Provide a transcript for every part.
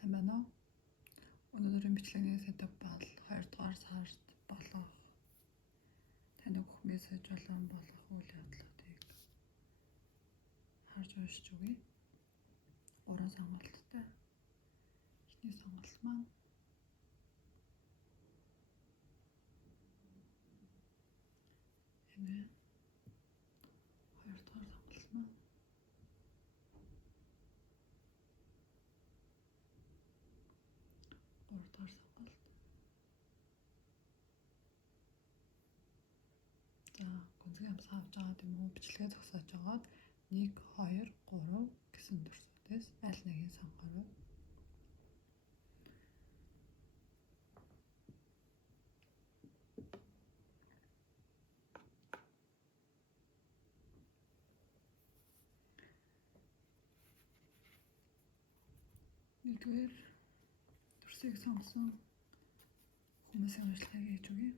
Сайн байна уу? Өнөөдрийн бичлэгийн сэдэв бол 2 дугаар сард болох тань өгөх мессеж болон болох үйл явдлуудыг харж уншиж өгье. 3 сонголттой. Эхний сонголт маань энэ 2 дугаар сонголт маань 3 дугаар сонголт. За, гүнзгий амсгаа авч байгаа юм уу? Бичлэгээ зогсоож байгаад 1, 2, 3 гэсэн дүрсүүдээс аль нэгийг сонгороо. Нэгдүгээр дүрсийг сонгосон хүмүүсийн ажлыг хийж өгье.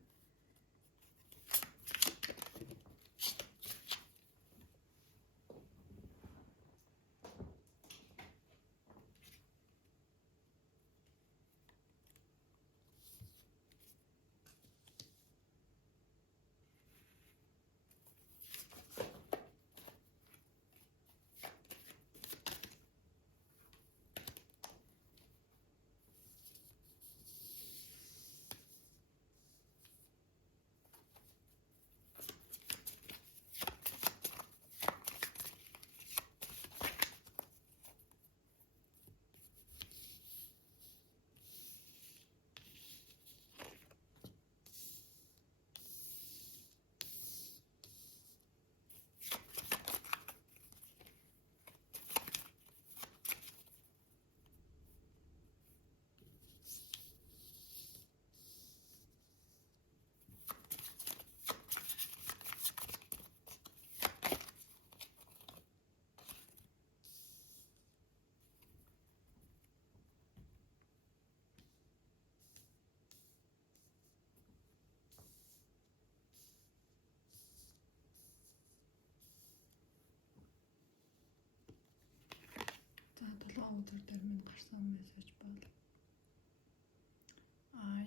За, 7 өдөр дээр минь гарсан мессеж бол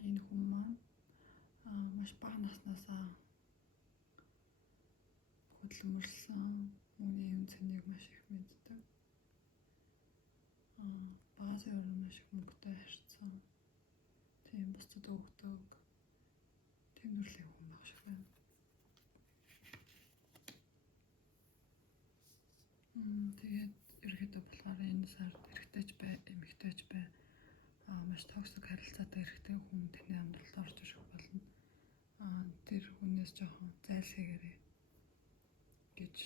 энэ хүн маань маш бага наснаасаа хөдөлмөрлсөн, үүний юм цэнийг маш их мэддэг. Багаас өөр маш их мөнгөтэй харьцсан. Тийм бусдад өгдөг. Тийм төрлийн хүн байх шиг байна. Тэгээд ерөөхдөө болохоор энэ сард эрэгтэйч бай, эмэгтэйч бай, маш токсик харилцаатай эрэгтэй хүн таны амьдралд орж ирэх болно. Тэр хүнээс жоохон зайлсхийгээрэй гэж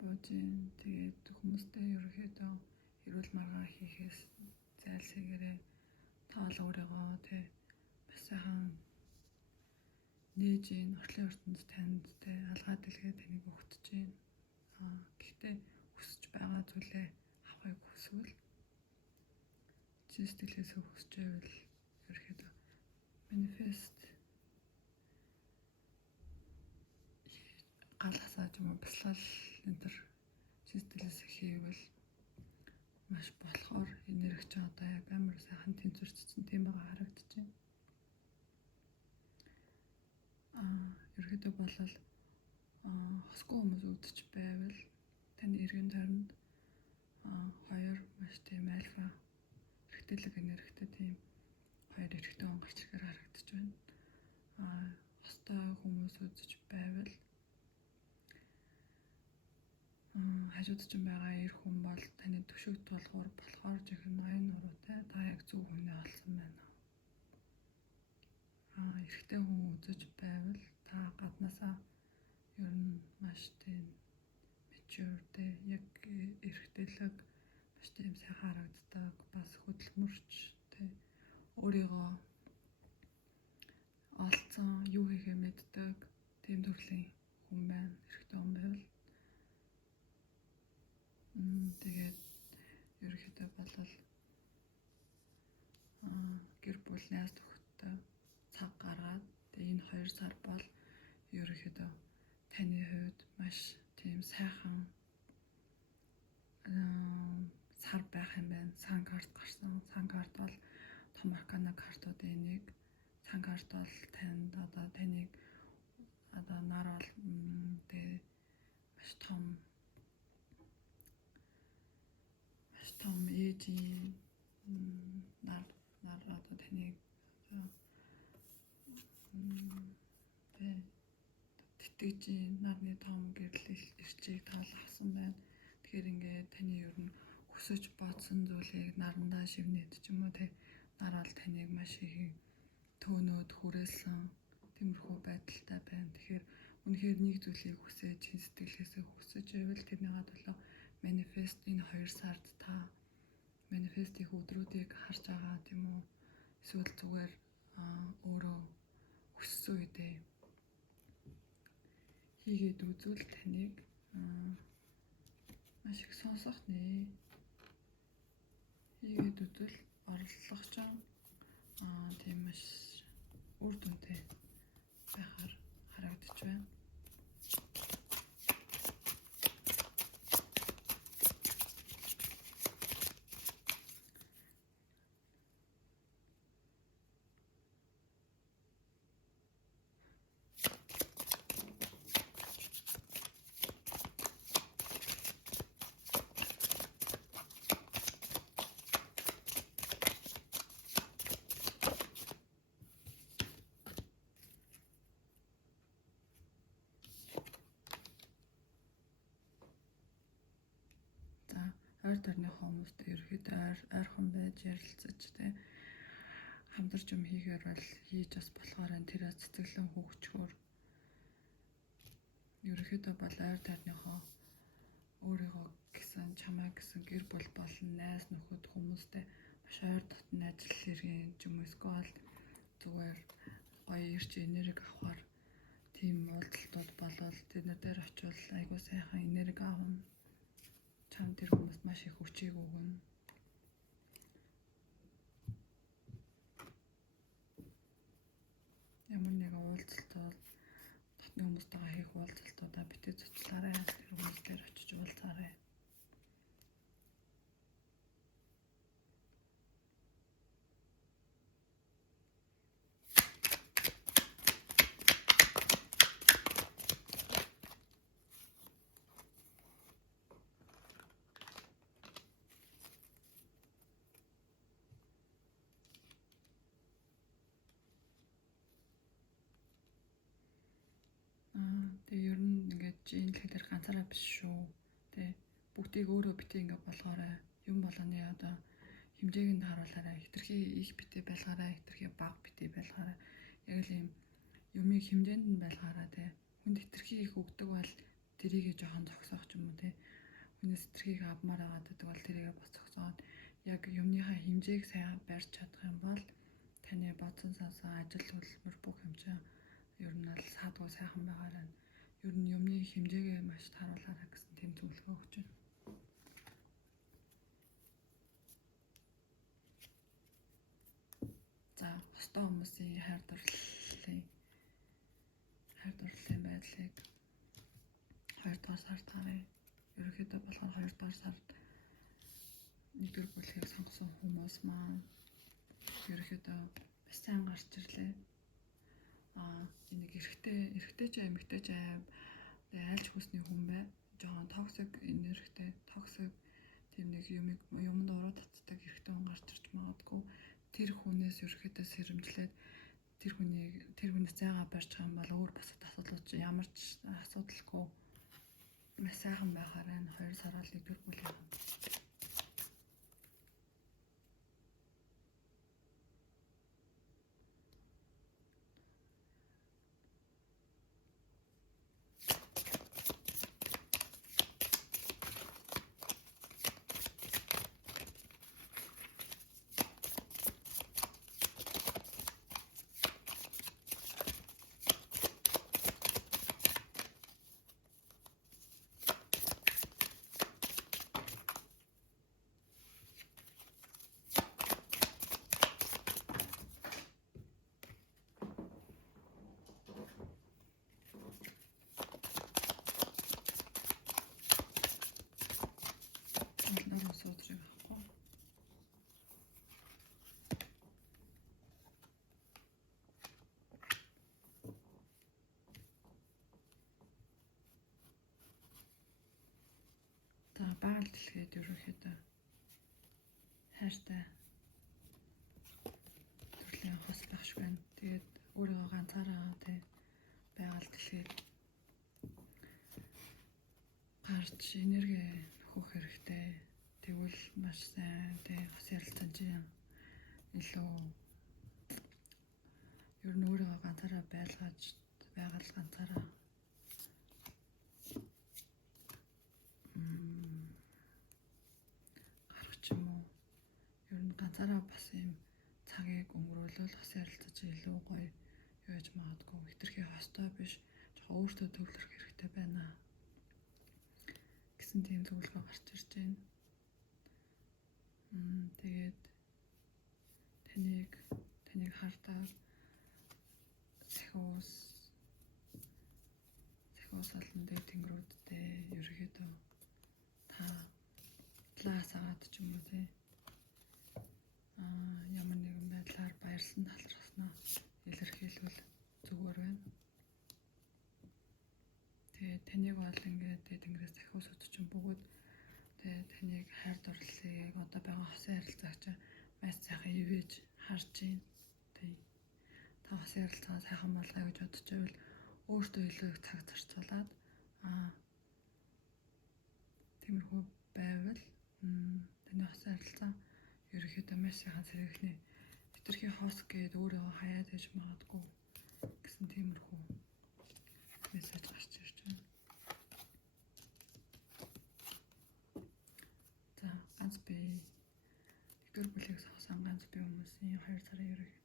бодин. Тэгээд хүмүүстэй ерөөхдөө эрүүл маргаа хийхээс зайлсхийгээрэй. Та бол өөрийгөө бас сайхан нээж ийн, орчлын ертөнд танд алгаа дэлгээ таныг өгтөж ийн. Гэхдээ хүсэж байгаа зүйлээ авахыг хүсвэл чин сэтгэлээсээ хүсэж байвал ерөөхдөө манифест галасаа ч юм уу бясалгал энэ төр чин сэтгэлээсээ хийвэл маш болохоор энерги ч одоо яг амар сайхан тэнцвэрчсэн тийм байгаа харагдаж байна. Ерөөхдөө бол хосгүй хүмүүс үүдэж байвал таны эргэн тойронд 2 маш тийм альфа эрэгтэйлэг энергитэй тийм 2 эрэгтэй он гарч ирэхээр харагдаж байна. Хостой хүмүүс үүдэж байвал хажууд ч байгаа эр хүн бол таны төшөг тулгуур болохоор жихэн ноён нуруутай та яг зөв хүнээ олсон байна. Эрэгтэй хүн үзэж байвал та гаднаасаа ер нь маш тийм mature яг эрэгтэйлэг маш тийм сайхан харагддаг, бас хөдөлмөрч өөрийгөө олцсон, юу хийхээ мэддэг тийм төрлийн хүн байна. Эрэгтэй хүн байвал тэгээд ерөөхдөө бол гэр бүл найз нөхөдтэй цаг гаргаад энэ 2 сар бол ерөөхдөө таны хувьд маш тийм сайхан сар байх юм байна. Сан карт гарсан. Сан карт бол том аркана картуудын нэг. Сан карт бол танд одоо таныг одоо нар бол тэгээ маш том ээжийн нар одоо таныг тэгээ тэтгэжийн нарны том гэрэл ирчийг таал авсан байна. Тэгэхээр ингээд таны ер нь хүсэж бодсон зүйлийг нарандаа шивнээд ч юм уу те нар бол таныг маш их төөнөөд хүрээсэн тиймэрхүү байдалтай байна. Тэгэхээр үнэхээр нэг зүйлийг хүсэж чин сэтгэлээсээ хүсэж байвал тэрнийгээ төлөө манифест энэ 2 сард та манифестийн өдрүүдийг харж байгаа тийм үү? Эсвэл зүгээр өөрөө хүссэн үедээ хийгээд үзвэл таныг маш их сонсох нэ. Хийгээд үзвэл орлогч тийм маш үр дүнтэй байхаар харагдаж байна. Ойр дөрний хүмүүстэй ерөөхдөө ойрхон байж ярилцаж тэ хамтарч юм хийхээр бол хийж бас болохоор тэрээ цэцэглэн хөгжөхөөр ерөөхдөө бол ойр дөрнийхөө өөрийгөө гэсэн чамаа гэсэн гэр бүл болон найз нөхөд хүмүүстэй маш ойр дотн ажил хэргийн юм эсвэл зүгээр гоё ирч энерги авахар тийм уулзалтууд болол тэднэр дээр очивол айгуу сайхан энерги авна. Чам тэр хүмүүст маш их хүчийг өгнө. Ямар нэгэн уулзалтууд дотны хүмүүстэйгээ хийх уулзалтуудаа битээ цуцлаарай. Тэр хүмүүс дээр очиж уулзаарай. Тэгээ ер нь ингээд жин хэлээр ганцаараа биш шүү. Тэ бүгдийг өөрөө битээ ингээд болгоорой. Юм болгоны одоо хэмжээг нь харуулаарай. Хитрхи их битээ байлгаарай, хитрхи бага битээ байлгаарай. Яг л юм юмыг хэмжээнд нь байлгаарай тэ. Хүнд хитрхи их өгдөг бол тэрийг жоохон зогсоох ч юм уу тэ. Хүнээс хитрхийг авмаар байгаа гэдэг бол тэрийг бас зогсоод яг юмныхаа хэмжээг сайн барьж чадах юм бол таны бодсон сансан ажил хөдөлмөр бүх хэмжээ ер нь бол саадгүй сайхан байгаарай. Ер нь юмны хэмжээгээ маш тааруулаарай гэсэн тийм зөвлөгөө өгч байна. За, хостой хүмүүсийн хайр дурлалын байдлыг 2 дугаар сард харъя. Ерөнхийдөө болохоор 2 дугаар сард 1-р бүлгийг сонгосон хүмүүс маань ерөнхийдөө бас сайн гарч ирлээ. Энийг эрэгтэй ч эмэгтэй ч айлч хүсний хүн бай. Жохон токсик энергитэй, токсик тийм нэг юмд уруу татдаг эрэгтэй хүн гарч ирж магадгүй. Тэр хүнээс ерөөхдөө сэрэмжлээд тэр хүнээс зайгаа барьж байгаа юм бол өөр бусад асуудлууд чинь ямар ч асуудалгүй маш сайхан байхаар энэ 2 сараар 1-р бүлэг. Баал дэлгээд ерөнхийдөө хайртай төрлийн хос байх шиг байна. Тэгээд өөрийгөө ганцаараа тий байгаль дэлгээд гарч энерги нөхөх хэрэгтэй. Тэгвэл маш сайн тий хос ярилцсан чинь илүү ер нь өөрийгөө ганцаараа байлгаж байгаль ганцаараа гарах ч юм уу. Ер нь ганцаараа бас юм цагийг өнгөрөөлөл хос ярилцаж илүү гоё яаж магадгүй хитрхи хостой биш жоохон өөртөө төвлөрөх хэрэгтэй байна гэсэн тийм зөвлөгөө гарч ирж байна. Тэгээд таныг хардаа сахиус олон дээр тэнгэрүүдтэй ерөөхдөө та талаасаад ч юм уу тий ямар нэгэн байдлаар баярлсан талархснаа илэрхийлвэл зүгээр байна. Тэгээд таныг бол ингээд тэнгэрээс сахиусууд чинь бүгд тэгээд таныг хайр дурлалыг одоо байгаа хосын харилцаагч маш сайхан ивэж харж байна. Тий та хосын харилцаа сайхан болгоё гэж бодож байвал өөртөө илүү их цаг зарцуулаад тиймэрхүү байвал таны хосын харилцаа ерөөхдөө маш сайхан сэргийхний хитрхи хос гээд өөрөө хаяад байж магадгүй гэсэн тиймэрхүү мессеж гарч ирж байна. За ганц би нэгдүгээр бүлэг сонсон ганц би хүмүүсийн 2 сарын ерөөхдөө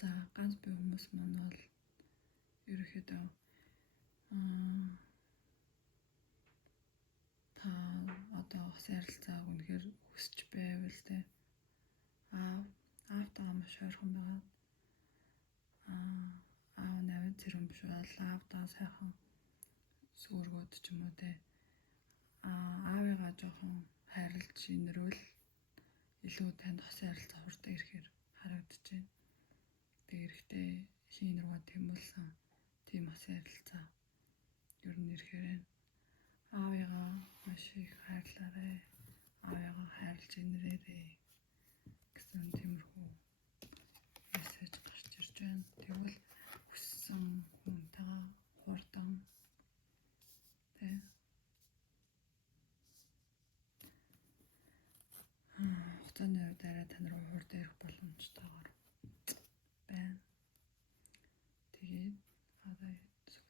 за ганц би хүмүүс маань бол ерөөхдөө та одоо хосын харилцааг үнэхээр хүсч байвал тэ аавтайгаа маш ойрхон байгаа. Аав навид зэрэг биш бол аавтайгаа сайхан сүргүүд ч юм уу тэ аавыгаа жоохон хайрлж инрүүл илүү танд хосын харилцаа хурдан ирэхээр харагдаж байна. Тэгээ эрэхтэй хин руугаа тэмүүлсэн тийм хосын харилцаа ер нь ирэхээр байна. Аавыгаа маш их хайрлаарай. Аавыгаа хайрлж инрээрэй гэсэн тиймэрхүү мессеж гарч ирж байна. Тэгвэл хүссэн хүнтэйгээ хурдан тэ хугацааны хувьд арай тань руу хурдан ирэх боломжтойгоор байна. Тэгээд одоо эцэг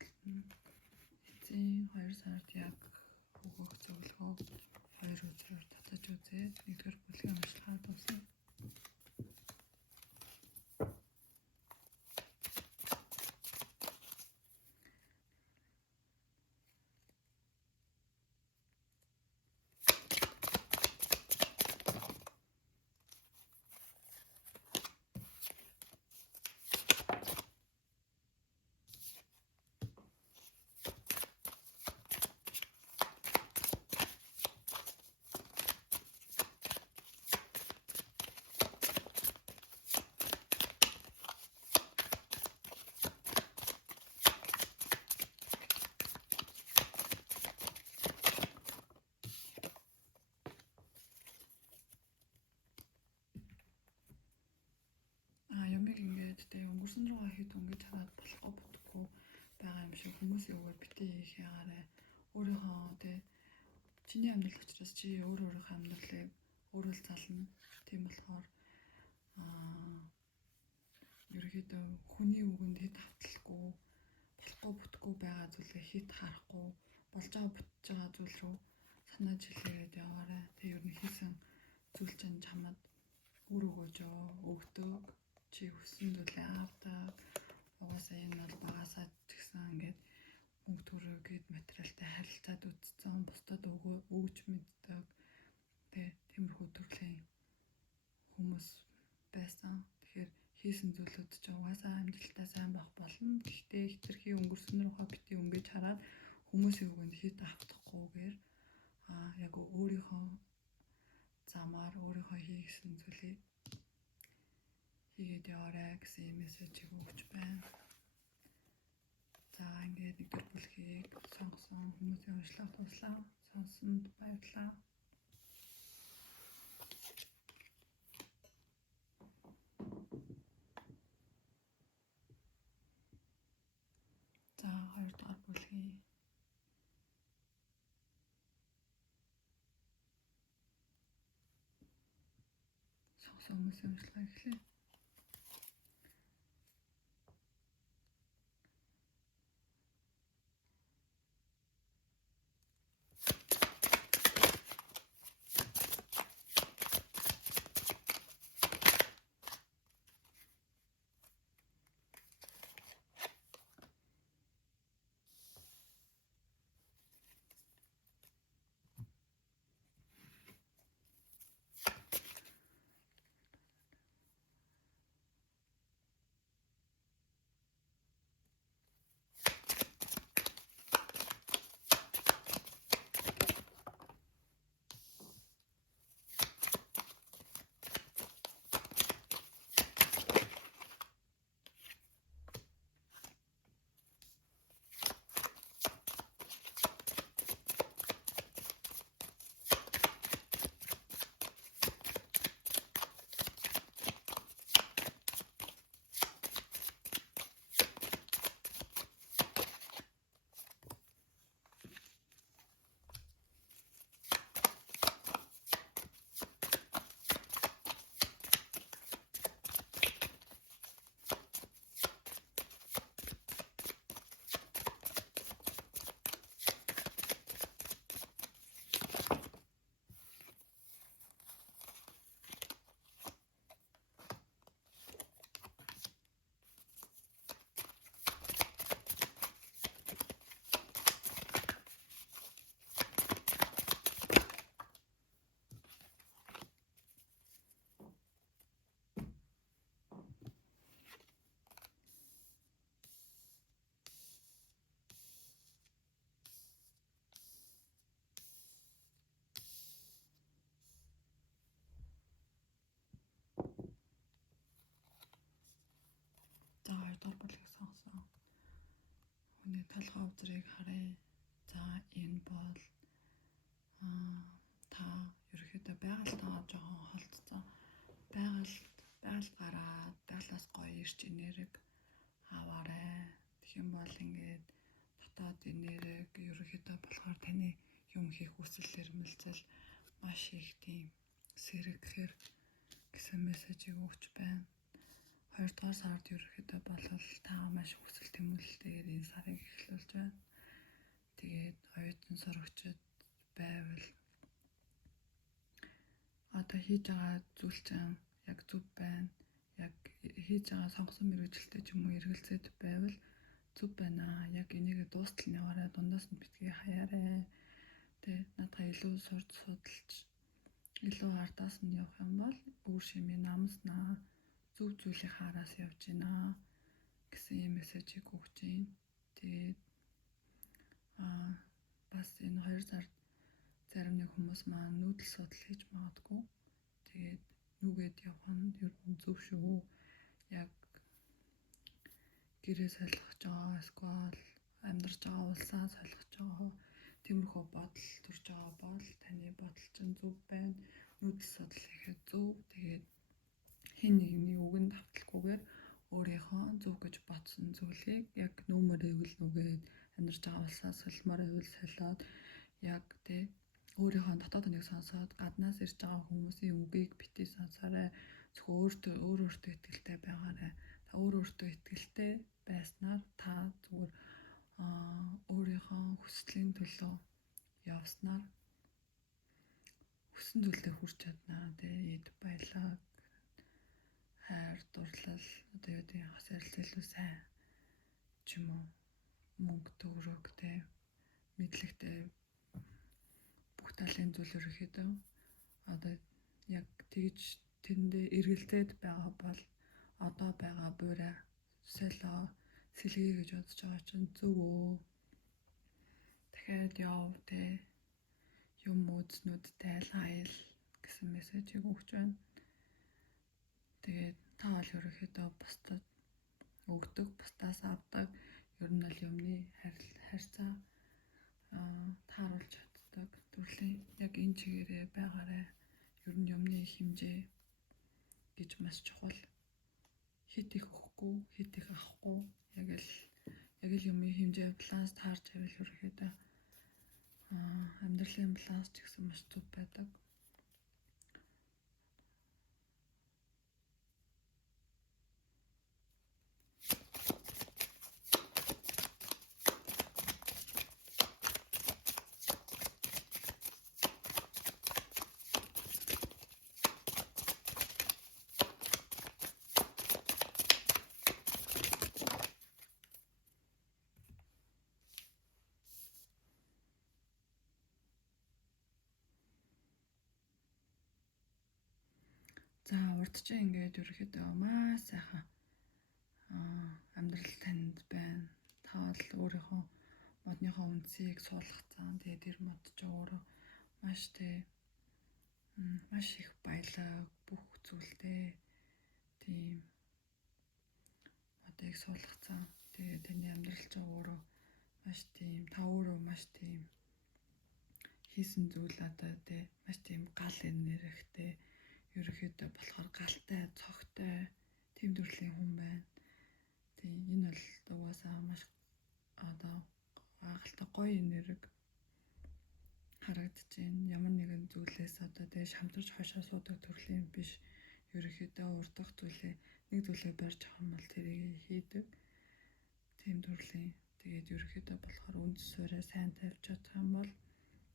эцсийн 2 сард яг өгөх зөвлөгөөг 2 үзрээр татаж үзээд нэгдүгээр бүлгийн уншлагаар дуусна. Ямиг ингээд тэ өнгөрсөн рүүгээ хэд өнгөж хараад болохгүй бодохгүй байгаа юм шиг хүмүүсийн үгээр битгий хийх ягаарай. Өөрийнхөө тэ чиний амьдрал учраас чи өөрийнхөө амьдралыг өөрөө л зална. Тийм болохоор ерөөдөө хүний үгэнд хэд авталгүй болохгүй бүтгүй байгаа зүйлээ хэд харахгүй болж байгаа бүтэж байгаа зүйл рүү санаа чилээгээд яваарай. Тэ ер нь хийсэн зүйл чинь чамд үр өгдөг. Чи хүссэн зүйлээ авдаг. Угаасаа энэ бол багасаа ч гэсэн ингээд мөнгө төгрөг гээд материалтай харилцаад үтцсэн, бусдад өгж мэддэг. Тэ тиймэрхүү хүмүүс байсан. Тэгэхээр хийсэн зүйлүүд ч угаасаа амжилттай сайн байх болно. Гэхдээ хитрхи өнгөрсөн рүүхөө бити өнгөж хараад хүмүүсийн үгэнд хит автахгүйгээр яг өөрийнхөө замаар өөрийнхөө хийсэн зүйлийг хийгээд яваарай гэсэн мессежийг өгч байна. За ингээд нэгдүгээр бүлгийг сонгосон хүмүүсийн уншлага туслаа. Сонссонд баярлалаа. За 2 дугаар бүлгийн сонгосон хүмүүсийн уншлагыг эхлэе. За 2 дугаар бүлгийг сонгосон хүний толгой өвзрийг харъя. За энэ бол та ерөөхдөө байгальтайгаа жоохон холдсон. Байгальд гараад байгалаас гоё ирч энерги аваарай. Тэгэх юм бол ингээд дотоод энерги ерөөхдөө болохоор таны юм хийх хүсэл эрмэлзэл маш их тийм сэрэгдэхэр гэсэн мессежийг өгч байна. 2 дугаар сард ерөөхдөө бол та маш хүсэл тэмүүлэлтэйгээр энэ сарыг эхлүүлж байна. Тэгээд оюутан сурагчид байвал одоо хийж байгаа зүйл чинь яг зөв байна. Яг хийж байгаа сонгосон мэргэжилтэй ч юм уу эргэлзээд байвал зөв байна. Яг энийг дуустал нь яваарай, дундаас нь битгий хаяарай. Тэ надад илүү сурч судалж илүү ардаас нь явах юм бол өөр шимээ намснаа зөв зүйлийг хараас явж байна гэсэн юм мессежийг өгч байна. Тэгээд бас энэ 2 сард зарим нэг хүмүүс маань нүүдэл судал хийж магадгүй. Тэгээд нүгээд явах нь ер нь зөв шүү. Яг гэрээ солихож байгаа, эсвэл амьдарч байгаа улсаа солихож байгаа тиймэрхүү бодол төрж байгаа бол таны бодол чинь зөв байна. Нүүдэл судал хийхэд зөв. Тэгээд хин нэгний үгэнд авталгүйгээр өөрийнхөө зөв гэж бодсон зүйлийг яг нүүмэр ивэл нүгээд амьдарч байгаа улсаа солимоор ивэл солиод яг тэ өөрийнхөө дотоод нэг сонсоод гаднаас ирж байгаа хүмүүсийн үгийг битгий сонсоорой. Зөвхөн өөртөө итгэлтэй байгаарай. Та өөртөө итгэлтэй байснаар та зүгээр өөрийнхөө хүслийн төлөө явснаар хүссэн зүйлдээ хүрч чаднаа. Тэгээд баялаг хайр дурлал одоо юу гэдэг хас ярилцал илүү сайн ч юм уу мөнгө төгрөгтэй мэдлэгтэй бүх талын зүйл ерөөхдөө одоо яг тэгж тэрэндээ эргэлзээд байгаа бол одоо байгаа буурай солио сэлгээ гэж бодож байгаа чинь зөв өө. Дахиад яв те юм үзнүүдтэй лайл гэсэн мессежийг өгч байна. Тэгээд та бол ерөөхдөө бусдад өгдөг, бусдаас авдаг. Ер нь бол юмны харьцаа тааруулж чаддаг төрлийн яг энэ чигээрээ байгаарай. Ер нь юмны хэмжээ гэж маш чухал. Хит их өгөхгүй, хит их авахгүй. Яг л юмны хэмжээ баланс таарч байвал ерөөхдөө амьдралын баланс ч гэсэн маш зөв байдаг. За урдчаа ингээд ерөөхдөө маш сайхан амьдрал танд байна. Та бол өөрийнхөө модныхоо үндсийг суулгацсан. Тэгээд тэр мод ч өөрөө маш их баялаг бүх зүйлтэй тийм модыг суулгацсан. Тэгээд таны амьдрал ч өөрөө маш тийм та өөрөө маш тийм хийсэн зүйл одоо тийм маш тийм гал энергитэй ерөөхдөө болохоор галтай, цогтой тийм төрлийн хүн байна. Тийм энэ бол угаасаа маш одоо гайхалтай гоё энерги харагдаж байна. Ямар нэгэн зүйлээс одоо тэгээ шамтарч хойшоо суудаг төрлийн биш. Ерөөхдөө урдах зүйлээ нэг зүйлээ барьж авах юм бол тэрийг хийдэг. Тийм төрлийн. Тэгээд ерөөхдөө болохоор үнд суурьаа сайн тавьж чадах юм бол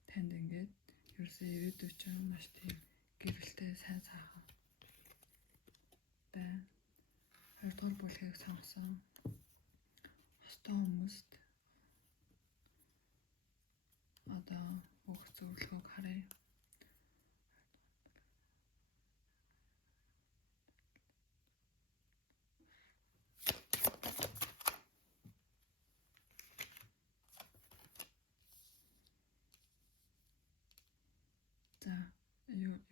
танд ингээд ерөөсөө ирээдүйд ч маш тийм гэрэлтэй сайн сайхан байна. 2 дугаар бүлгийг сонгосон хостой хүмүүст одоо бүх зөвлөгөөг харъя. За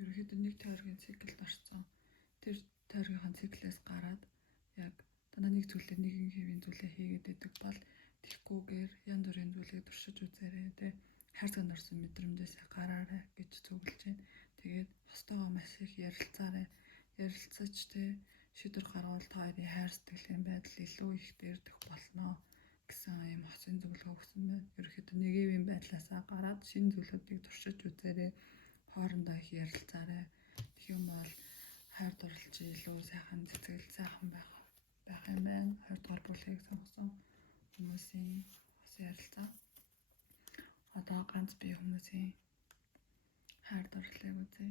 ерөөхдөө нэг тойргийн циклд орсон. Тэр тойргийнхаа циклээс гараад яг дандаа нэг зүйлээ нэгэн хэвийн зүйлээ хийгээд байдаг бол тэгхгүйгээр янз бүрийн зүйлийг туршиж үзээрэй тэ. Хайрцаг норсон мэдрэмжээсээ гараарай гэж зөвлөж байна. Тэгээд хостойгоо маш их ярилцаарай. Ярилцаж тэ шийдвэр гаргавал та хоёрын хайр сэтгэлийн байдал илүү их дээрдэх болно гэсэн юм хоцын зөвлөгөө өгсөн байна. Ерөөхдөө нэгэвийн байдлаасаа гараад шинэ зүйлүүдийг туршиж үзээрэй. Хоорондоо их ярилцаарай. Тэгэх юм бол хайр дурлалч илүү сайхан цэцгэлж сайхан байх юм байна. 2 дугаар бүлгийг сонгосон хүмүүсийн бас ярилцаа. Одоо ганц бие хүмүүсийн хайр дурлалыг үзье.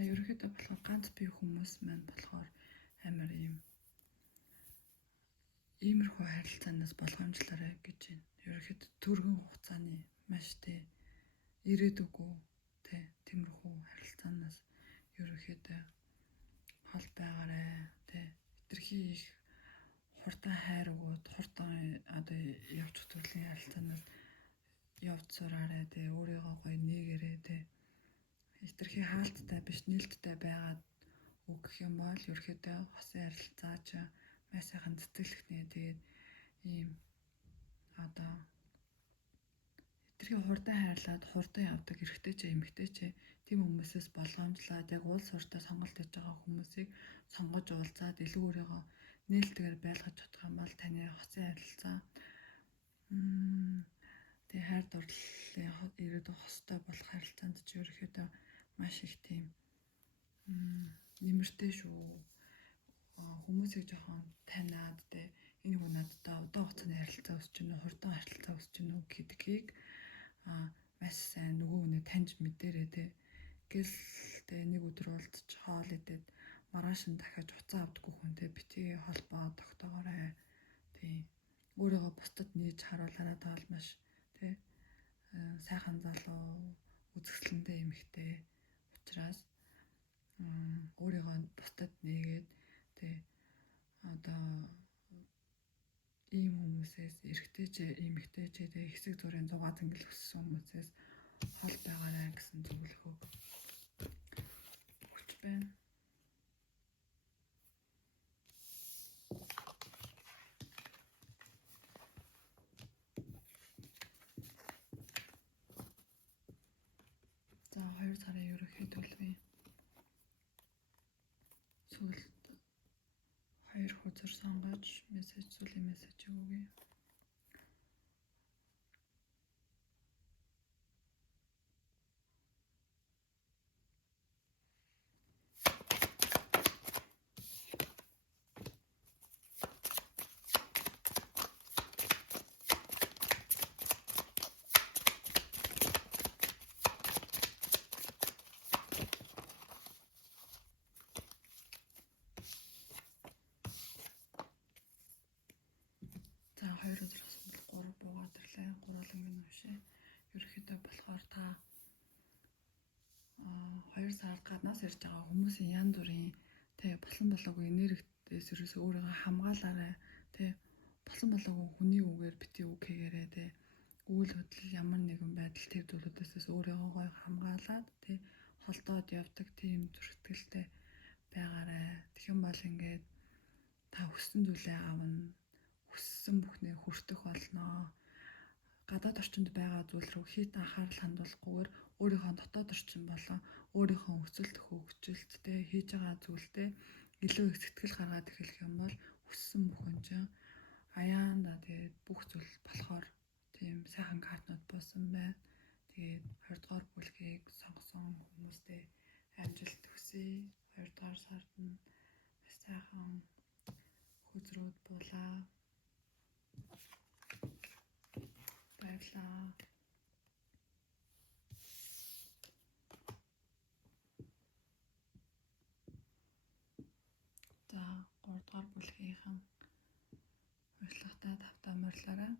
За ерөөхдөө болохоор ганц бие хүмүүс маань болохоор амар юм Иймэрхүү харилцаанаас болгоомжлоорой гэж байна. Ерөнхийдөө түргэн хугацааны маш тий ирээдүгөө тий тиймэрхүү харилцаанаас ерөнхийдөө хол байгаарай тий хитрхи их хурдан хайр өгөөд хурдан одоо явж төрлийн харилцаанаас явж сураарай тий өөрийгөө гоё нээгээрэй тий хитрхи хаалттай биш нээлттэй байгаад өгөх юм бол ерөөхдөө хосын харилцаа ч маш сайхан цэцгэлэхнээ тэгээд ийм одоо хитрхи хурдан хайрлаад хурдан явдаг эрэгтэй ч эмэгтэй ч тийм хүмүүсээс болгоомжлоод яг уул суурьтай сонголт хийж байгаа хүмүүсийг сонгож уулзаад илүү өөрийгөө нээлттэйгээр байлгаж чадах юм бол таны хосын харилцаа тэгээ хайр дурлалын ирээдүйн хостой болох харилцаанд ч ерөөхдөө маш их тийм нэмэртэй шүү. Хүмүүсийг жоохон таниад тэ энэ хүн надтай удаан хугацааны харилцаа үүсэж гэнэ үү, хурдан харилцаа үүсэж гэнэ үү гэдгийг маш сайн нөгөө хүнээ таньж мэдэрээ тэ. Гэл тэ нэг өдөр уулзч хоол идээд маргааш нь дахиад уцаа авдаггүй хүнтэй битгий холбоо тогтоогоорой. Тий. Өөрийгөө бусдад нээж харуулаарай таал маш тий сайхан залуу үзэсгэлэнтэй эмэгтэй учраас өөрийгөө бусдад нээгээд тий одоо ийм хүмүүсээс эрэгтэй ч эмэгтэй ч тий хэсэг зүрийн зугаа зангил өссөн хүмүүсээс хол байгаарай гэсэн зөвлөгөө өгч байна. За 2 сарын ерөнхий төлөвийн сүүлд 2 хүзэр сонгож сүүлийн мессеж өгье. За 2 өдрөөс нь 3 буугаад ирлээ. Гурвангийн уншаа. Ерөнхийдөө болохоор та 2 сард гаднаас ирж байгаа хүмүүсийн янз бүрийн тэг болсон болоогүй энергитэйс ерөөсөө өөрийгөө хамгаалаарай. Тэг болсон болоогүй хүний үгээр бити үг хийгээрэй тэг. Үйл хөдлөл ямар нэгэн байдал тэр зүйлүүдээс өөрийгөө гоё хамгаалаад тэг холдоод явдаг тийм зүрхтгэлтэй байгаарай. Тэгэх юм бол ингээд та хүссэн зүйлээ авна. Хүссэн бүхнээ хүртэх болно. Гадаад орчинд байгаа зүйл рүү хит анхаарал хандуулахгүйгээр өөрийнхөө дотоод орчин болон өөрийнхөө өсөлт хөгжилттэй хийж байгаа зүйлдээ илүү их сэтгэл гаргаад эхлэх юм бол хүссэн бүхэн чинь аяанда тэгээд бүх зүйл болохоор тийм сайхан картнууд буусан байна. Тэгээд 2 дугаар бүлгийг сонгосон хүмүүстээ амжилт хүсье. 2 дугаар сард нь сайхан хүзрүүд буулаа. Баярлалаа. За 3 дугаар бүлгийнхэн урьдчилантай тавтаа морилоорой.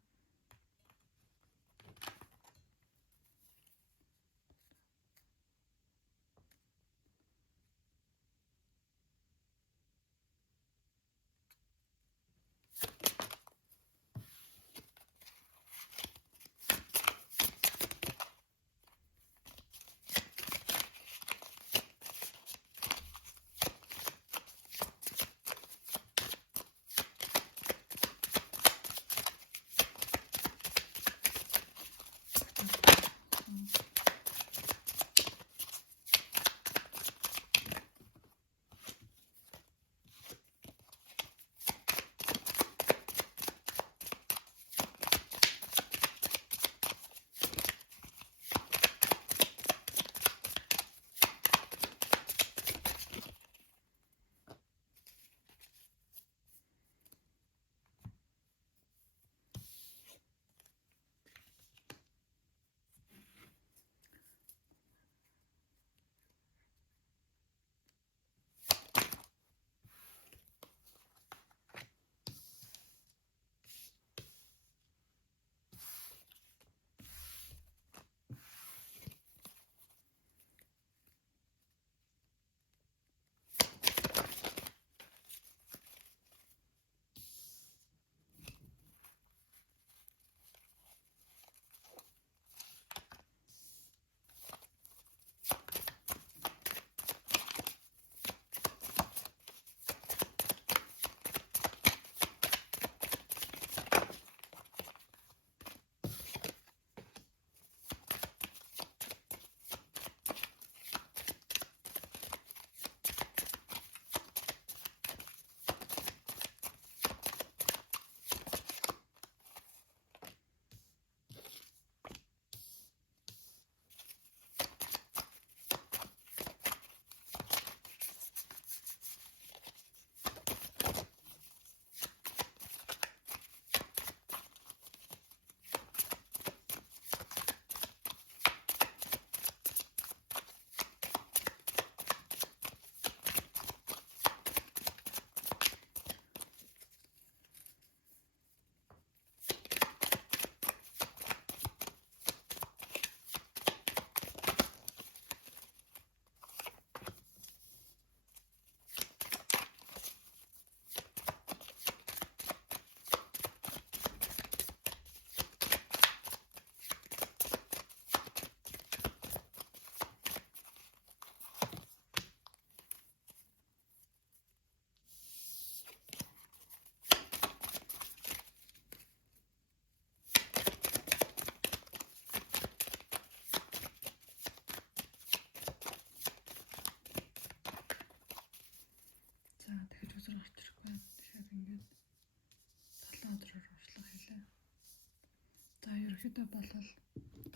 ерөөдөө бол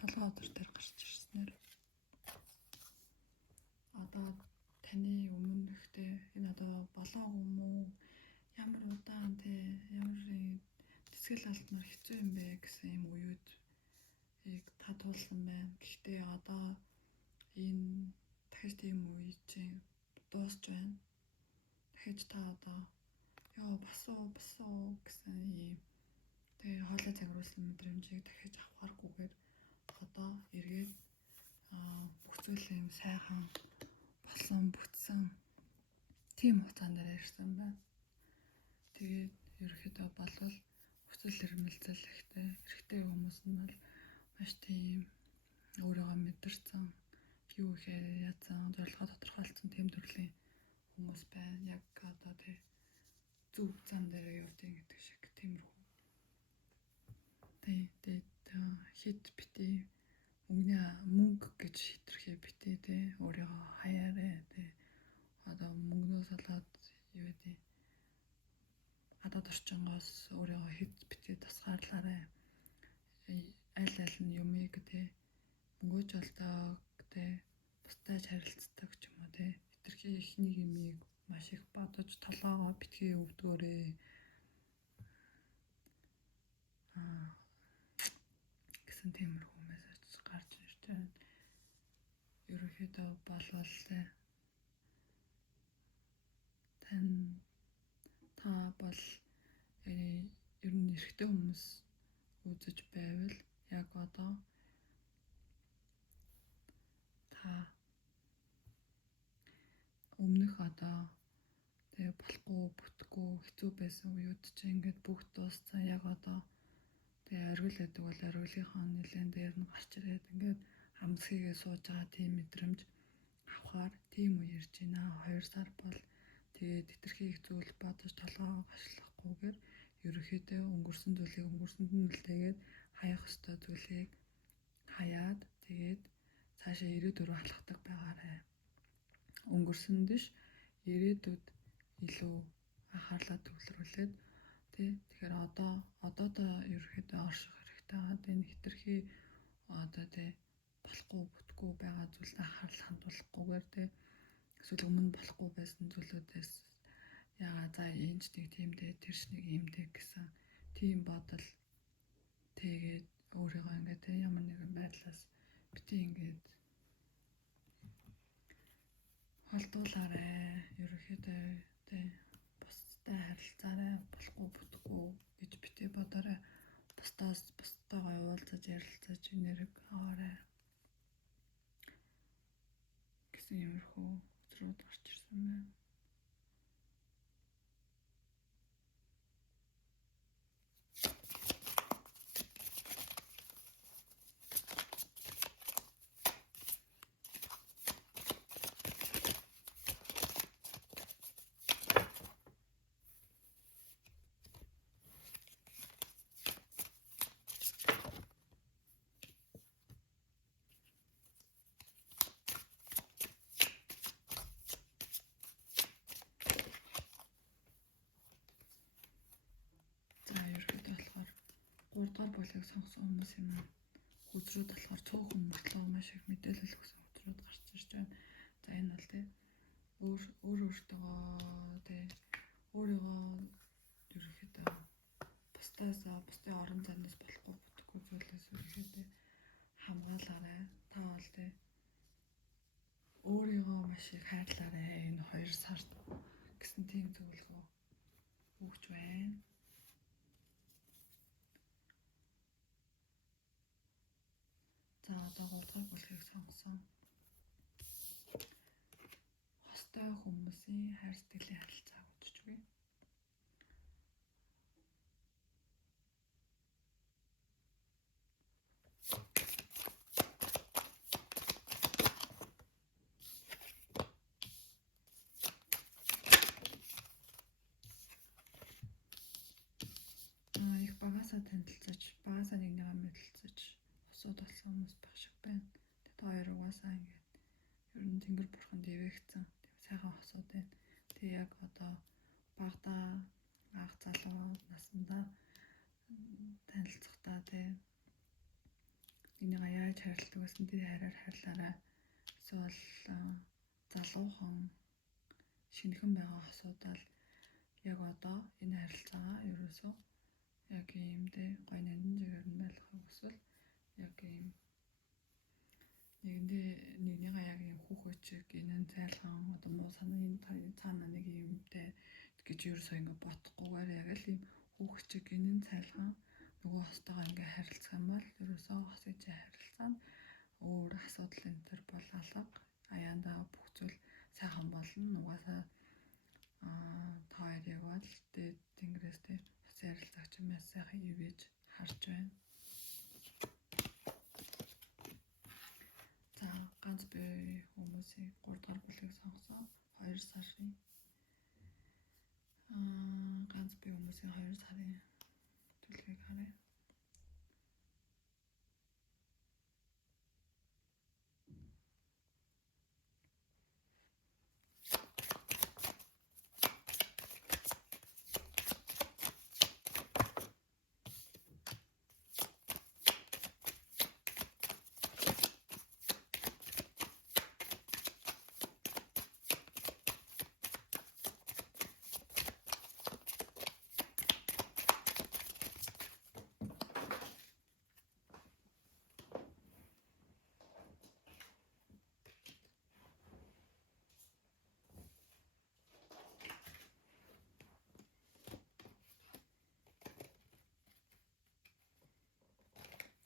толгой өдөр дээр гарч ирснээр одоо таны өмнөхтэй энэ одоо болоо юм уу? Ямар удаан те ямар тэсгэл алтнаар хэцүү юм бэ гэсэн юм уюуд та туулсан байна. Гэхдээ одоо энэ дахиж тийм үе чинь дуусч байна. Дахиж та одоо ёо басуу гэсэн юм тэгээ хоолой цагруулсан мэдрэмжийг дахиж авахааргүйгээр одоо эргээд бүх зүйлийн сайхан болсон бүтсэн тийм хугацаанд ирсэн байна. Тэгээд ерөөхдөө болвол хүсэл эрмэлзэл эрэгтэй хүмүүс нь бол маш тийм өөрийгөө мэдэрсэн юу ихээр ядсан зорилгоо тодорхойлсон тийм төрлийн хүмүүс байна. Яг одоо тэг зөв зам дээр явдیں۔ Гэдэг шиг тиймэрхүү. Тэгээд хит битээ мөнгө гэж хитрхээ битээ те өөрийгөө хаяарэ те одоо мөнгнөөс болоод юу гэдэг гадаад орчингоос өөрийгөө хит битээ тасгаарлаарэ аль нь юмыг те мөнгөж болдог те бусдаж харилцдаг ч юм уу те хитрхээ ихний юмыг маш их бодож толгоогоо битгий өвдгөөрэй гэсэн тиймэрхүү мессеж гарч ирж байна. Ерөнхийдөө болвол та бол ер нь эрэгтэй хүмүүс үзэж байвал яг одоо та өмнөх одоо тэгээ болохгүй бүтэхгүй хэцүү байсан үеуд чинь ингээд бүгд дууссан. Яг одоо тэгээ оргил байдаг бол оргилынхаа нэлээд дээр нь гарч ирээд ингээд амсхийгээ сууж байгаа тийм мэдрэмж авахар тийм үе ирж байна. 2 сар бол тэгээд хитрхээ их зүйл бодож толгоо гашлахгүйгээр ерөөхдөө өнгөрсөн зүйлийг өнгөрсөнд нь үлдээгээд хаях ёстой зүйлийг хаяад тэгээд цаашаа ирээдүг рүү алхдаг байгаарай. Өнгөрсөнд ш ирээдүйд илүү анхаарлаа төвлөрүүлээд тэгэхээр одоо ерөөхдөө орших хэрэгтэй байгаа. Энэ хитрхий одоо болохгүй бүтгүй байгаа зүйлд анхаарал хандуулахгүйгээр эсвэл өмнө болохгүй байсан зүйлүүдээс яагаад за энэ ч нэг тийм дээ тэр ч нэг юм дээ гэсэн тийм бодол тэгээд өөрийгөө ингээд ямар нэгэн байдлаас бити ингээд холдуулаарэ. Ерөөхдөө бусдад харилцаарай болохгүй бүтгүй гэж бити бодоорой. Бусдаагаа уулзаж ярилцаж нэрэг аваарай гэсэн юмрхүү өдрүүд гарч ирсэн байна. Гуравдугаар бүлгийг сонгосон хүмүүсийн өдрүүд болохоор цөөхөн мөртлөө маш их мэдээлэл өгсөн өдрүүд гарч ирж байна. За энэ бол өөртөө өөрийгөө ерөөхдөө бусдын орон зайнаас болохгүй бүтэхгүй зүйлээс ерөөхдөө хамгаалаарай. Та бол өөрийгөө маш их хайрлаарай. Энэ 2 сард гэсэн тийм зөвлөгөө өгч байна. За одоо 3 дахь бүлгийг сонгосон. Хостой хүмүүсийн хайр сэтгэлийн харилцааг үзэж үгүй. Их багасаа танилцаж, багасаа нэгнийгээ мэдэлцэж хосууд болсон хүмүүс байх шиг байна. Тэд хоёр угаасаа ингээд ер нь Тэнгэр бурханд ивэгцэн сайхан хосууд байна. Тэгээ яг одоо багадаа анх залуу насндаа танилцахдаа энийгээ яаж харилдаг гэсэн тэр хараар харьлаарай. Эсвэл залуухан шинэхэн байгаа асуудал яг одоо энэ харилцаагаа ерөөсөө яг ийм дээ гой нандин жигээр нь байлгахыг хүсвэл яг ийм нэгэндээ нэгнийгээ яг ийм хүүхөчиг энэ нь зайлгаан одоо муу санаа энэ цаана нэг юмтэй гэж ерөөсөө ингэ бодохгүйгээр яг л ийм хүүхөчиг энэ нь цайлгаан нөгөө хостойгоо ингээ харилцах юм бол ерөөсөө хос ээжээ харилцаанд өөр асуудал энэ төр бол алга аяандаа бүх зүйл сайхан болно. Угаасаа та хоёрыг бол дээд тэнгэрээс тэ бас ярилцагч юм яа сайхан ивэж харж байна. За ганц би хүмүүсийн 3 дахь бүлгийг сонгосон 2 сарын ганц би хүмүүсийн 2 сарын төлөвийг харъя.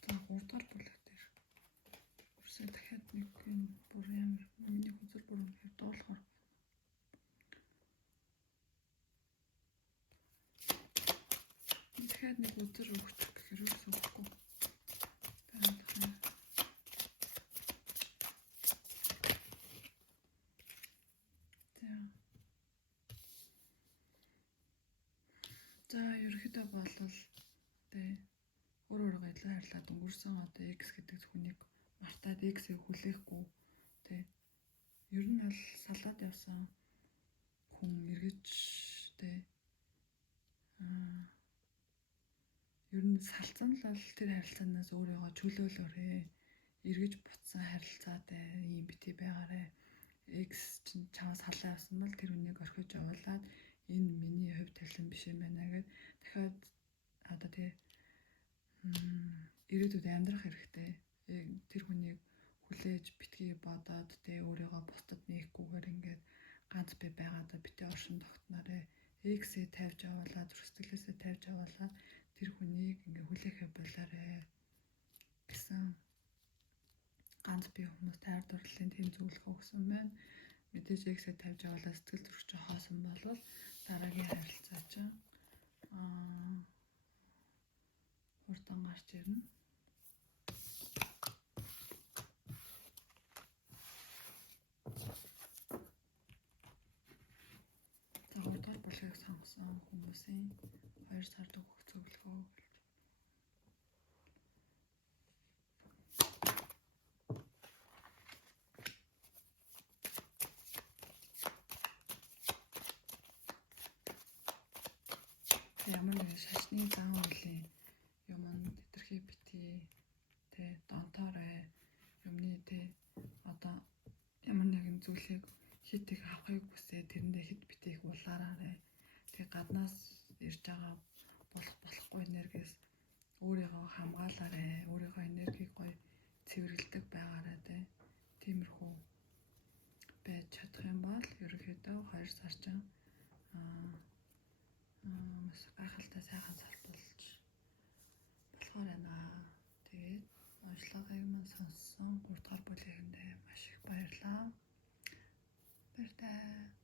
За 3 дахь бүлэг дээр ерөөсөө дахиад нэг энэ бүр ямар миний хүзэр бүр үнэхээр дуулахаар дахиад нэг үзэр өгч гэхээр ерөөсөө өгөхгүй байгаад байна. За ерөөхдөө болвол тэ өөрөөрөө илүү харьлаад өнгөрсөн одоо X гэдэг хүнийг мартаад X-ийг хүлээхгүй тэ ер нь бол салаад явсан хүн эргэж тэ ер нь салцсан л бол тэр харилцаанаас өөрийгөө чөлөөлөөрэй. Эргэж буцсан харилцаатай ийм бити байгаарэ. X чинь чамаас халаа явсан бол тэр хүнийг орхиж явуулаад энэ миний хувь тавилан биш юм байна гэд дахиад одоо тэгээ ирээдүйд амьдрах хэрэгтэй. Тэр хүнийг хүлээж битгий бодоод тэгээ өөрийгөө бусдад нээхгүйгээр ингээд ганц би байгаадаа битээ оршин тогтнорой. X-ийг тавьж авуулаад зүрхсэтгэлээсээ тавьж авуулаад тэр хүнийг ингээ хүлээхээ болоорой гэсэн ганц би хүмүүс тайр дурлалын тэм зөвлөгөө өгсөн байна. Мэдээж X-ийг тавьж авуулаад сэтгэл зүрх чинь хоосон болвол дараагийн харилцаа чинь хурдан гарч ирнэ. За 3 дахь бүлгийг сонгосон хүмүүсийн 2 сард өгөх зөвлөгөө. Ямар нэгэн шашны зан үйлийн юм тэтэрхий битгий тэ донтоорой юмны тэ одоо ямар нэгэн зүйлийг хит их авахыг хүсээ тэрэндээ хит битгийг улаараарай. Тэгээ гаднаас ирж байгаа болохгүй энергиэс өөрийгөө хамгаалаарай. Өөрийнхөө энергийг гоё цэвэрлэдэг байгаарай тэ. Тиймэрхүү байж чадах юм бол ерөнхийдөө 2 сар чинь бас гайхалтай сайхан сар болж болохоор байна. Тэгээд уншлагыг маань сонссон 3 дахь бүлэгэндээ маш их баярлалаа. Баяртай.